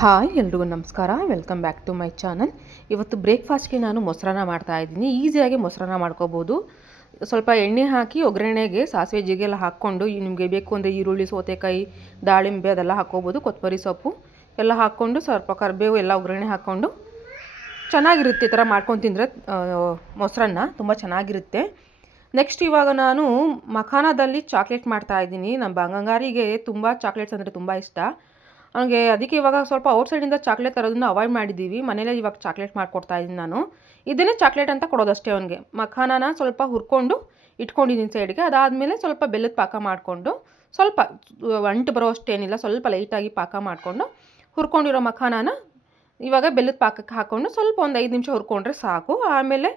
Hi ಎಲ್ರಿಗೂ ನಮಸ್ಕಾರ. Welcome back to my channel ಇವತ್ತು ಬ್ರೇಕ್ಫಾಸ್ಟ್ಗೆ ನಾನು ಮೊಸರನ್ನ ಮಾಡ್ತಾ ಇದ್ದೀನಿ. ಈಸಿಯಾಗಿ ಮೊಸರನ್ನ ಮಾಡ್ಕೋಬೋದು. ಸ್ವಲ್ಪ ಎಣ್ಣೆ ಹಾಕಿ ಒಗ್ಗರಣೆಗೆ ಸಾಸಿವೆ ಜೀರಿಗೆ ಎಲ್ಲ ಹಾಕ್ಕೊಂಡು ನಿಮಗೆ ಬೇಕು ಅಂದರೆ ಈರುಳ್ಳಿ, ಸೌತೆಕಾಯಿ, ದಾಳಿಂಬೆ ಅದೆಲ್ಲ ಹಾಕ್ಕೋಬೋದು. ಕೊತ್ತಂಬರಿ ಸೊಪ್ಪು ಎಲ್ಲ ಹಾಕ್ಕೊಂಡು, ಸ್ವಲ್ಪ ಕರಿಬೇವು ಎಲ್ಲ ಒಗ್ಗರಣೆ ಹಾಕ್ಕೊಂಡು ಚೆನ್ನಾಗಿರುತ್ತೆ ಈ ಥರ ಮಾಡ್ಕೊಂಡು ತಿಂದರೆ ಮೊಸರನ್ನ. ತುಂಬ ಚೆನ್ನಾಗಿರುತ್ತೆ. ನೆಕ್ಸ್ಟ್ ಇವಾಗ ನಾನು ಮಖಾನದಲ್ಲಿ ಚಾಕ್ಲೇಟ್ ಮಾಡ್ತಾ ಇದ್ದೀನಿ. ನಮ್ಮ ಬಂಗಾರಿಗೆ ತುಂಬ ಚಾಕ್ಲೇಟ್ಸ್ ಅಂದರೆ ತುಂಬ ಇಷ್ಟ. ಅವನಿಗೆ ಅದಕ್ಕೆ ಇವಾಗ ಸ್ವಲ್ಪ ಔಟ್ಸೈಡಿಂದ ಚಾಕ್ಲೇಟ್ ತರೋದನ್ನ ಅವಾಯ್ಡ್ ಮಾಡಿದ್ದೀವಿ. ಮನೇಲೇ ಇವಾಗ ಚಾಕ್ಲೇಟ್ ಮಾಡಿಕೊಡ್ತಾ ಇದ್ದೀನಿ ನಾನು. ಇದನ್ನೇ ಚಾಕ್ಲೇಟ್ ಅಂತ ಕೊಡೋದಷ್ಟೇ ಅವನಿಗೆ. ಮಖಾನನ ಸ್ವಲ್ಪ ಹುರ್ಕೊಂಡು ಇಟ್ಕೊಂಡಿದ್ದೀನಿ ಸೈಡ್ಗೆ ಅದಾದಮೇಲೆ ಸ್ವಲ್ಪ ಬೆಲ್ಲದ ಪಾಕ ಮಾಡಿಕೊಂಡು, ಸ್ವಲ್ಪ ಅಂಟು ಬರೋ ಅಷ್ಟೇನಿಲ್ಲ ಸ್ವಲ್ಪ ಲೈಟಾಗಿ ಪಾಕ ಮಾಡಿಕೊಂಡು ಹುರ್ಕೊಂಡಿರೋ ಮಖಾನನ ಇವಾಗ ಬೆಲ್ಲದ ಪಾಕಕ್ಕೆ ಹಾಕ್ಕೊಂಡು ಸ್ವಲ್ಪ ಒಂದು ಐದು ನಿಮಿಷ ಹುರ್ಕೊಂಡ್ರೆ ಸಾಕು. ಆಮೇಲೆ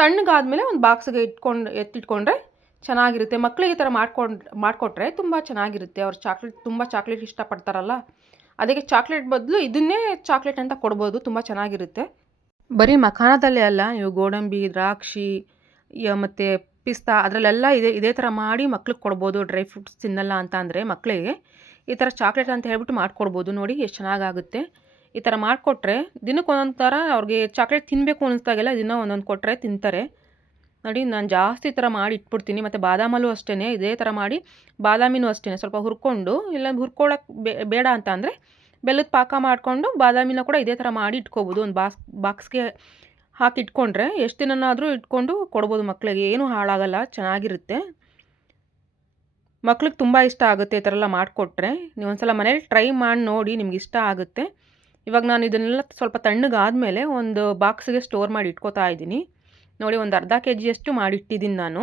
ತಣ್ಣಗಾದಮೇಲೆ ಒಂದು ಬಾಕ್ಸ್ಗೆ ಇಟ್ಕೊಂಡು, ಎತ್ತಿಟ್ಕೊಂಡ್ರೆ ಚೆನ್ನಾಗಿರುತ್ತೆ. ಮಕ್ಕಳಿಗೆ ಈ ಥರ ಮಾಡ್ಕೊಂಡು, ಮಾಡಿಕೊಟ್ರೆ ತುಂಬ ಚೆನ್ನಾಗಿರುತ್ತೆ. ಅವ್ರು ಚಾಕ್ಲೇಟ್ ತುಂಬ ಚಾಕ್ಲೇಟ್ ಇಷ್ಟಪಡ್ತಾರಲ್ಲ. ಅದಕ್ಕೆ ಚಾಕ್ಲೇಟ್ ಬದಲು ಇದನ್ನೇ ಚಾಕ್ಲೇಟ್ ಅಂತ ಕೊಡ್ಬೋದು, ತುಂಬ ಚೆನ್ನಾಗಿರುತ್ತೆ. ಬರೀ ಮಖಾನದಲ್ಲೇ ಅಲ್ಲ, ನೀವು ಗೋಡಂಬಿ, ದ್ರಾಕ್ಷಿ ಮತ್ತು ಪಿಸ್ತಾ ಅದರಲ್ಲೆಲ್ಲ ಇದೆ, ಇದೇ ಥರ ಮಾಡಿ ಮಕ್ಳಿಗೆ ಕೊಡ್ಬೋದು, ಡ್ರೈ ಫ್ರೂಟ್ಸ್ ತಿನ್ನಲ್ಲ ಅಂತ ಅಂದರೆ ಮಕ್ಕಳಿಗೆ ಈ ಥರ ಚಾಕ್ಲೇಟ್ ಅಂತ ಹೇಳ್ಬಿಟ್ಟು ಮಾಡ್ಕೊಡ್ಬೋದು, ನೋಡಿ ಎಷ್ಟು ಚೆನ್ನಾಗಾಗುತ್ತೆ. ಈ ಥರ ಮಾಡಿಕೊಟ್ರೆ ದಿನಕ್ಕೆ ಒಂದೊಂದು ಥರ ಅವ್ರಿಗೆ ಚಾಕ್ಲೇಟ್ ತಿನ್ನಬೇಕು ಅನ್ನಿಸ್ದಾಗೆಲ್ಲ ದಿನ ಒಂದೊಂದು ಕೊಟ್ಟರೆ ತಿಂತಾರೆ. ನೋಡಿ, ನಾನು ಜಾಸ್ತಿ ಥರ ಮಾಡಿ ಇಟ್ಬಿಡ್ತೀನಿ. ಮತ್ತು ಬಾದಾಮಲ್ಲೂ ಅಷ್ಟೇ ಇದೇ ಥರ ಮಾಡಿ ಬಾದಾಮಿನೂ ಅಷ್ಟೇ ಸ್ವಲ್ಪ ಹುರ್ಕೊಂಡು, ಇಲ್ಲ ಹುರ್ಕೊಳ್ಳೋಕೆ ಬೇಡ ಅಂತ ಅಂದರೆ ಬೆಲ್ಲದ ಪಾಕ ಮಾಡಿಕೊಂಡು ಬಾದಾಮಿನ ಕೂಡ ಇದೇ ಥರ ಮಾಡಿ ಇಟ್ಕೋಬೋದು. ಒಂದು ಬಾಕ್ಸ್ ಬಾಕ್ಸ್ಗೆ ಹಾಕಿ ಇಟ್ಕೊಂಡ್ರೆ ಎಷ್ಟು ದಿನನಾದರೂ ಇಟ್ಕೊಂಡು ಕೊಡ್ಬೋದು ಮಕ್ಕಳಿಗೆ ಏನೂ ಹಾಳಾಗಲ್ಲ, ಚೆನ್ನಾಗಿರುತ್ತೆ. ಮಕ್ಳಿಗೆ ತುಂಬ ಇಷ್ಟ ಆಗುತ್ತೆ ಈ ಥರ ಎಲ್ಲ ಮಾಡಿಕೊಟ್ರೆ. ನೀವು ಒಂದ್ಸಲ ಮನೇಲಿ ಟ್ರೈ ಮಾಡಿ, ನೋಡಿ, ನಿಮ್ಗೆ ಇಷ್ಟ ಆಗುತ್ತೆ. ಇವಾಗ ನಾನು ಇದನ್ನೆಲ್ಲ ಸ್ವಲ್ಪ ತಣ್ಣಗಾದಮೇಲೆ ಒಂದು ಬಾಕ್ಸ್ಗೆ ಸ್ಟೋರ್ ಮಾಡಿ ಇಟ್ಕೋತಾ ಇದ್ದೀನಿ. ನೋಡಿ, ಒಂದು ಅರ್ಧ ಕೆ ಜಿಯಷ್ಟು ಮಾಡಿಟ್ಟಿದ್ದೀನಿ ನಾನು.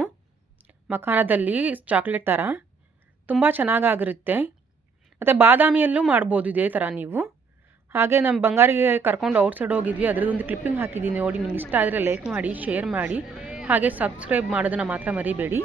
ಮಖಾನದಲ್ಲಿ ಚಾಕ್ಲೇಟ್ ಥರ. ತುಂಬ ಚೆನ್ನಾಗಾಗಿರುತ್ತೆ. ಮತ್ತು ಬಾದಾಮಿಯಲ್ಲೂ ಮಾಡ್ಬೋದು ಇದೇ ಥರ ನೀವು. ಹಾಗೆ ನಮ್ಮ ಬಂಗಾರಿಗೆ ಕರ್ಕೊಂಡು ಔಟ್ಸೈಡ್ ಹೋಗಿದ್ವಿ. ಅದರದೊಂದು ಕ್ಲಿಪ್ಪಿಂಗ್ ಹಾಕಿದ್ದೀನಿ ನೋಡಿ, ನಿಮ್ಗೆ ಇಷ್ಟ ಆದರೆ ಲೈಕ್ ಮಾಡಿ, ಶೇರ್ ಮಾಡಿ. ಹಾಗೆ ಸಬ್ಸ್ಕ್ರೈಬ್ ಮಾಡೋದನ್ನು ಮಾತ್ರ ಮರಿಬೇಡಿ.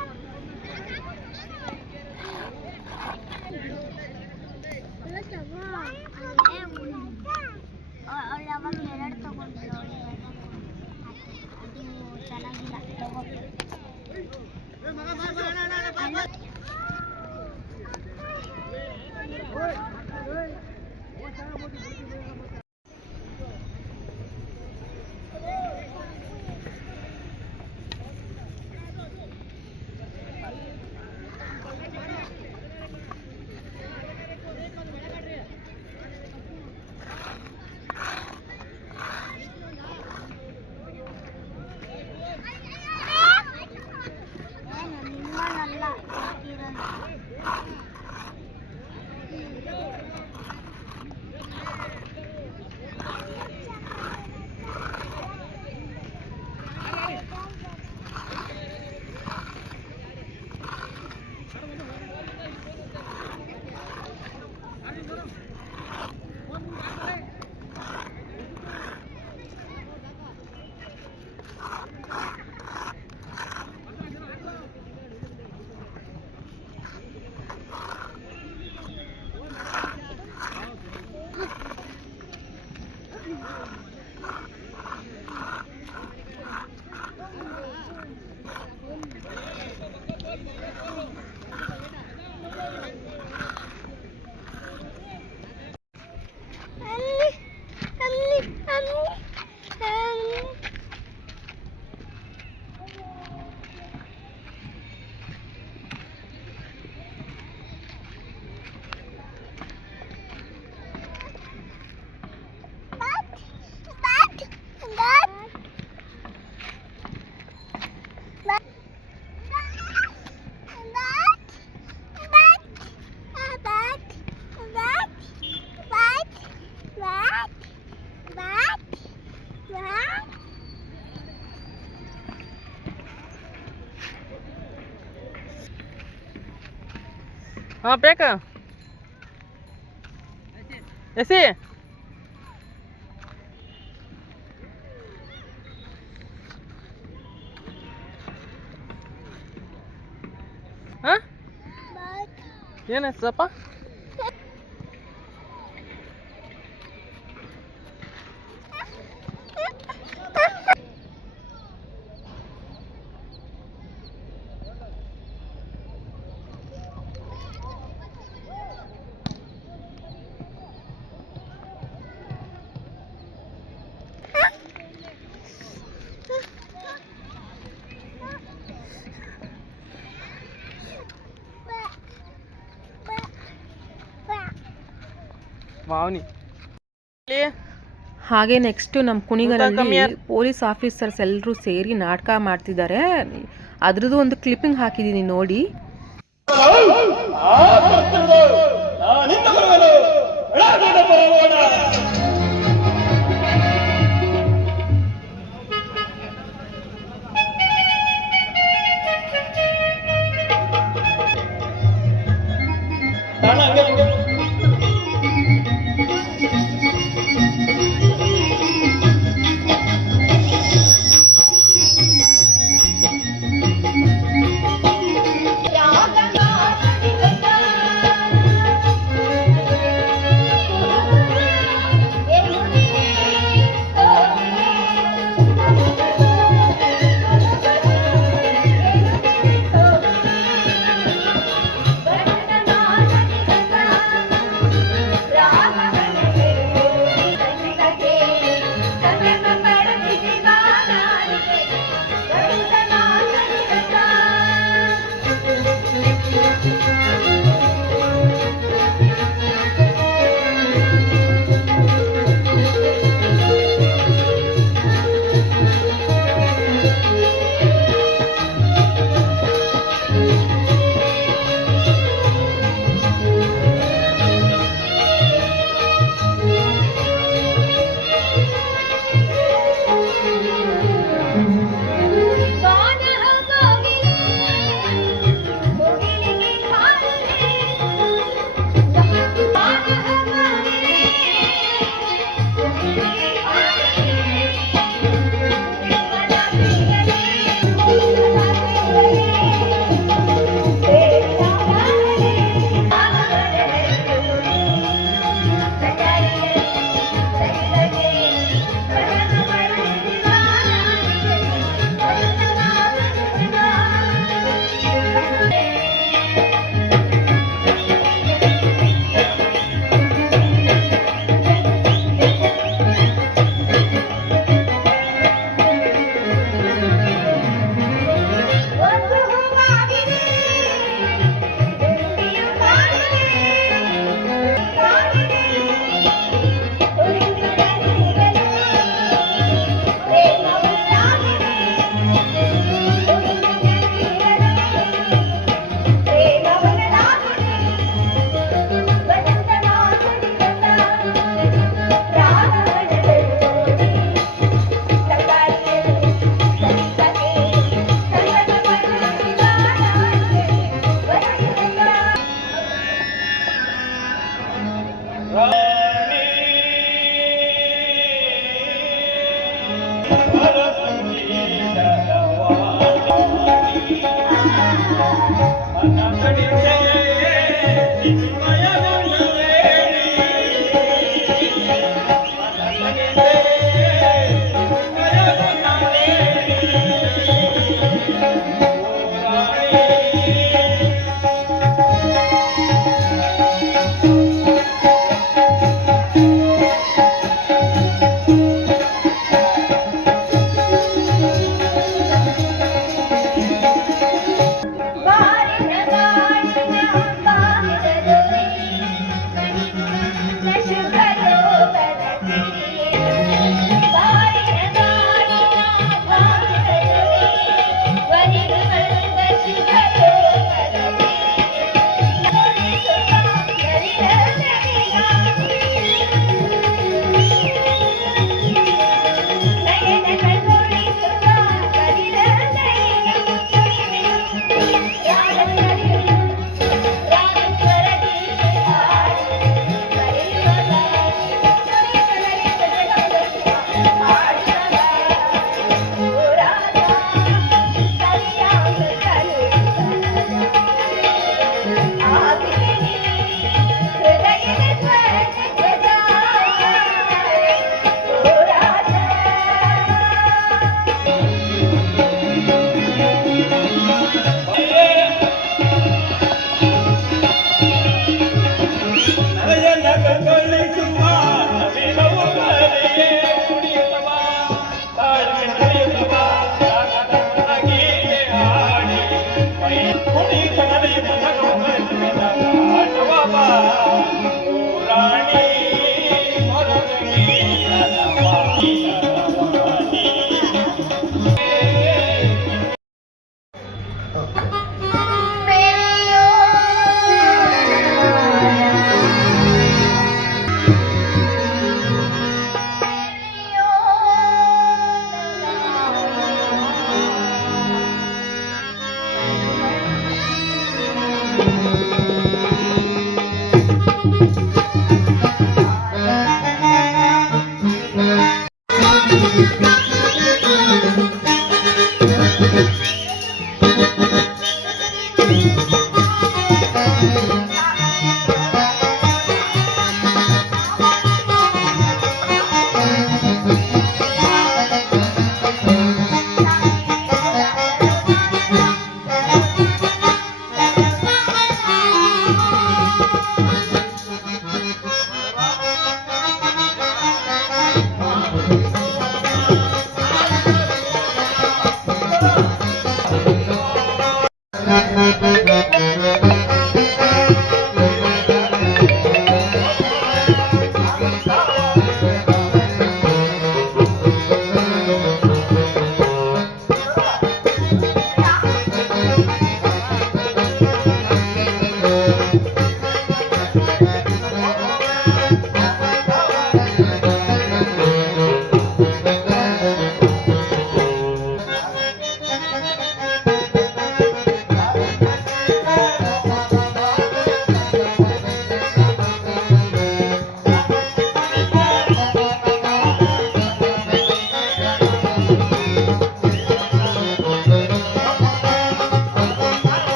ಹಾಂ ಪೇಕ ಎಸಿ? ಹಾಂ? ಏನು ಹೆಸರಪ್ಪ? ಭಾವನಿ. ಹಾಗೆ ನೆಕ್ಸ್ಟ್ ನಮ್ಮ ಕುಣಿಗಳಲ್ಲಿ ಪೊಲೀಸ್ ಆಫೀಸರ್ಸ್ ಎಲ್ಲರೂ ಸೇರಿ ನಾಟಕ ಮಾಡ್ತಿದ್ದಾರೆ. ಅದ್ರದ್ದು ಒಂದು ಕ್ಲಿಪ್ಪಿಂಗ್ ಹಾಕಿದ್ದೀನಿ ನೋಡಿ.